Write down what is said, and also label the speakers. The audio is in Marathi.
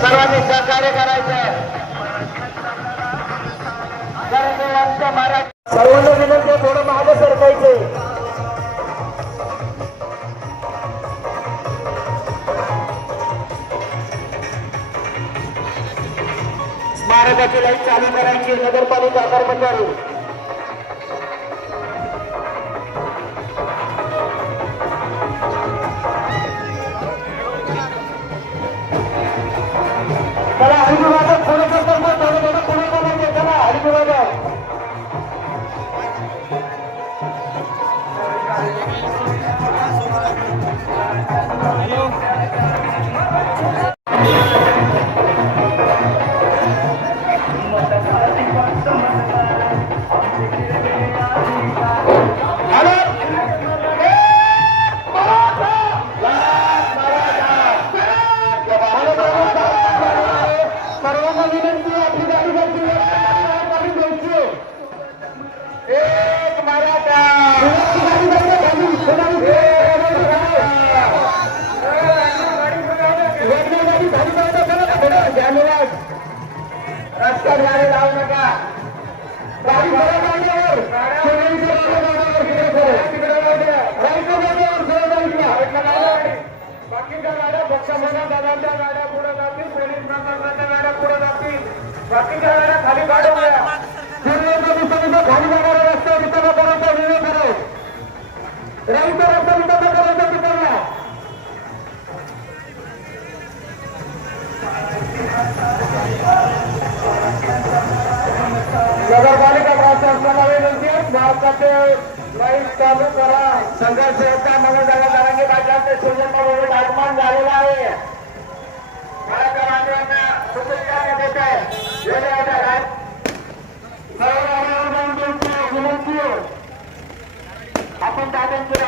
Speaker 1: सर्वांनी सहकार्य करायचं सर्वांना विनंती थोडं मागे सरकायचे स्मारकाची लाइट चालू करायची नगरपालिका कर्मचारी गाड्या पक्षाच्या दादांच्या गाड्या पुढे जातील पोलीस प्रशासनाच्या गाड्या पुढे जातील. बाकीच्या गाड्या खाली काढूया. पूर्वेच्या दिशेने खाली जाणारा रस्ता रिकामा निर्णय करो राईटचा रस्ता रिकामा करायचा नगरपालिका प्रशासनाला विनंती आहे भारताचे लाइट चालू करा. संघर्ष होता म्हणून मनोजाला जरांगी राज्याचे सुजन आपण दादांची